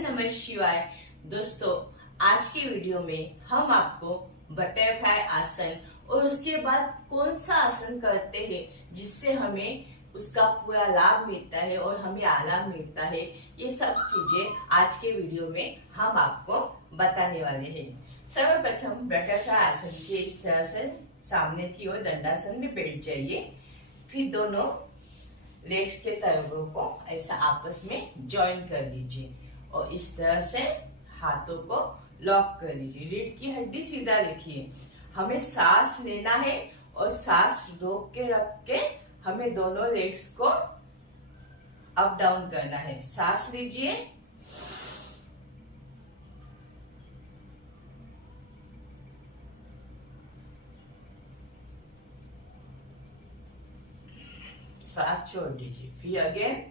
नमः शिवाय। दोस्तों, आज की वीडियो में हम आपको बटरफ्लाई आसन और उसके बाद कौन सा आसन करते हैं जिससे हमें उसका पूरा लाभ मिलता है और हमें आराम मिलता है, ये सब चीजें आज के वीडियो में हम आपको बताने वाले हैं। सर्वप्रथम बटरफ्लाई आसन के इस तरह से सामने की ओर दंडासन में बैठ जाइए। फिर दोनों लेग्स के तलवों को ऐसा आपस में जॉइन कर लीजिए और इस तरह से हाथों को लॉक कर लीजिए। रीढ़ की हड्डी सीधा रखिए। हमें सांस लेना है और सांस रोक के रख के हमें दोनों लेग्स को अप डाउन करना है। सांस लीजिए, सांस छोड़ दीजिए। फिर अगेन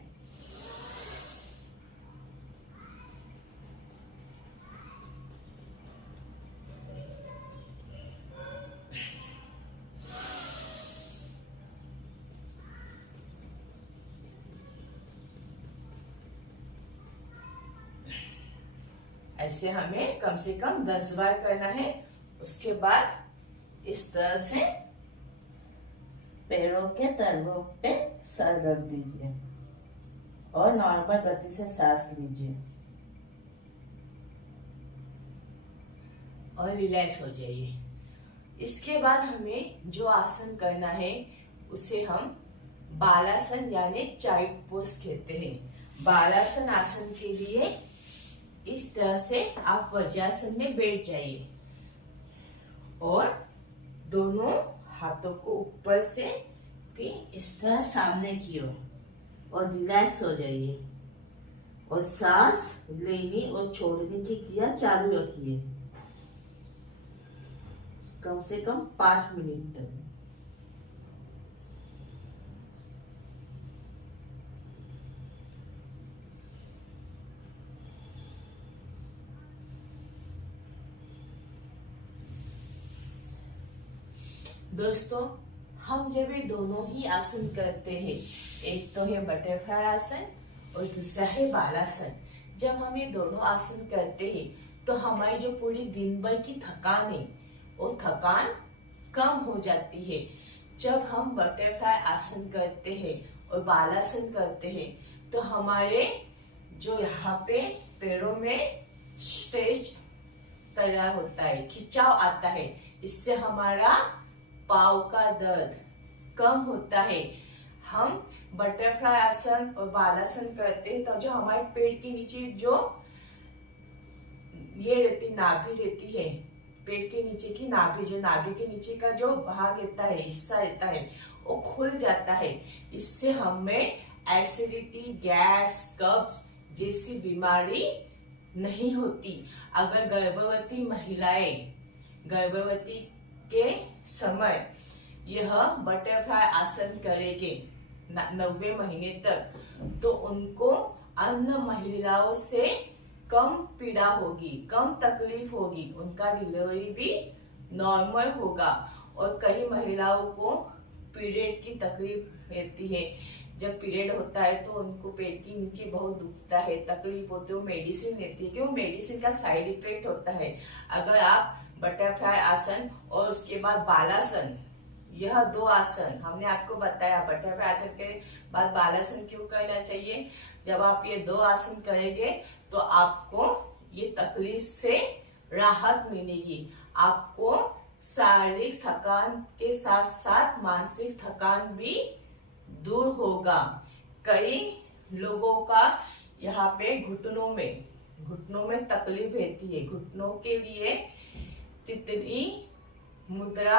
ऐसे हमें कम से कम 10 बार करना है। उसके बाद इस तरह से पैरों के तलवों पे सर रख दीजिए और नॉर्मल गति से सांस लीजिए और रिलैक्स हो जाइए। इसके बाद हमें जो आसन करना है उसे हम बालासन यानी चाइल्ड पोज कहते हैं। बालासन आसन के लिए इस तरह से आप वज्रासन में बैठ जाइए और दोनों हाथों को ऊपर से फिर इस तरह सामने की ओर और रिलैक्स हो जाइए और सांस लेनी और छोड़ने की क्रिया चालू रखिए कम से कम 5 मिनट तक। दोस्तों, हम जब ये दोनों ही आसन करते हैं, एक तो है बटरफ्लाई आसन और दूसरा है बालासन। जब हम ये दोनों आसन करते हैं तो हमारी जो पूरी दिन भर की थकान है वो थकान कम हो जाती है। जब हम बटरफ्लाई आसन करते हैं और बालासन करते हैं तो हमारे जो यहाँ पे पैरों में स्ट्रेच तैयार होता है, खिंचाव आता है। इससे हमारा पाँव का दर्द कम होता है। हम बटरफ्लाई आसन और बालासन करते हैं तो जो हमारे पेट के नीचे जो ये रहती नाभि रहती है, पेट के नीचे की नाभि, जो नाभि के नीचे का जो भाग रहता है, हिस्सा रहता है, वो खुल जाता है। इससे हमें एसिडिटी, गैस, कब्ज जैसी बीमारी नहीं होती। अगर गर्भवती महिलाएं गर्भवती के समय यह बटरफ्लाई आसन करेंगे 90 महीने तक तो उनको अन्य महिलाओं से कम पीड़ा होगी, कम तकलीफ होगी, उनका डिलीवरी भी नॉर्मल होगा। और कई महिलाओं को पीरियड की तकलीफ रहती है। जब पीरियड होता है तो उनको पेट के नीचे बहुत दुखता है, तकलीफ होती है, वो मेडिसिन लेती है, क्यों मेडिसिन का साइड इफेक्ट होता है। अगर आप बटरफ्लाई आसन और उसके बाद बालासन, यह दो आसन हमने आपको बताया। बटरफ्लाई आसन के बाद बालासन क्यों करना चाहिए? जब आप ये दो आसन करेंगे तो आपको ये तकलीफ से राहत मिलेगी। आपको शारीरिक थकान के साथ साथ मानसिक थकान भी दूर होगा। कई लोगों का यहाँ पे घुटनों में तकलीफ रहती है। घुटनों के लिए तितली मुद्रा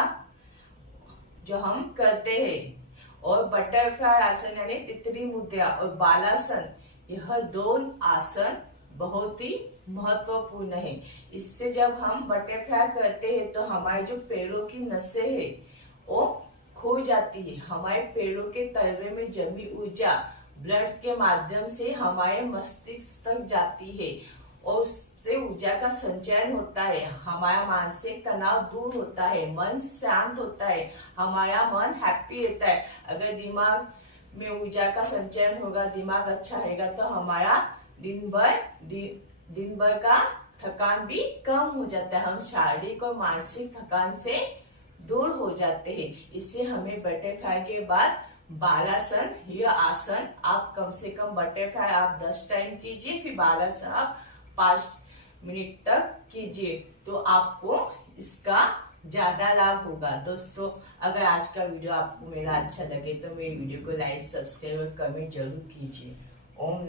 जो हम करते हैं और बटरफ्लाई आसन यानी तितली मुद्रा और बालासन, यह दो आसन बहुत ही महत्वपूर्ण है। इससे जब हम बटरफ्लाई करते हैं तो हमारे जो पैरों की नसें है वो खो जाती है। हमारे पैरों के तलवे में जमी ऊर्जा ब्लड के माध्यम से हमारे मस्तिष्क तक जाती है और उससे ऊर्जा का संचयन होता है। हमारा मानसिक तनाव दूर होता है, मन शांत होता है, हमारा मन हैप्पी रहता है। अगर दिमाग में ऊर्जा का संचयन होगा, दिमाग अच्छा रहेगा तो हमारा दिन भर दिन भर का थकान भी कम हो जाता है, हम शारीरिक और मानसिक थकान से दूर हो जाते हैं। इससे हमें बटरफ्लाई के बाद बालासन, यह आसन आप कम से कम बटरफ्लाई आप 10 टाइम कीजिए, फिर बालासन आप 5 मिनट तक कीजिए, तो आपको इसका ज्यादा लाभ होगा। दोस्तों, अगर आज का वीडियो आपको मेरा अच्छा लगे तो मेरे वीडियो को लाइक, सब्सक्राइब और कमेंट जरूर कीजिए। ओम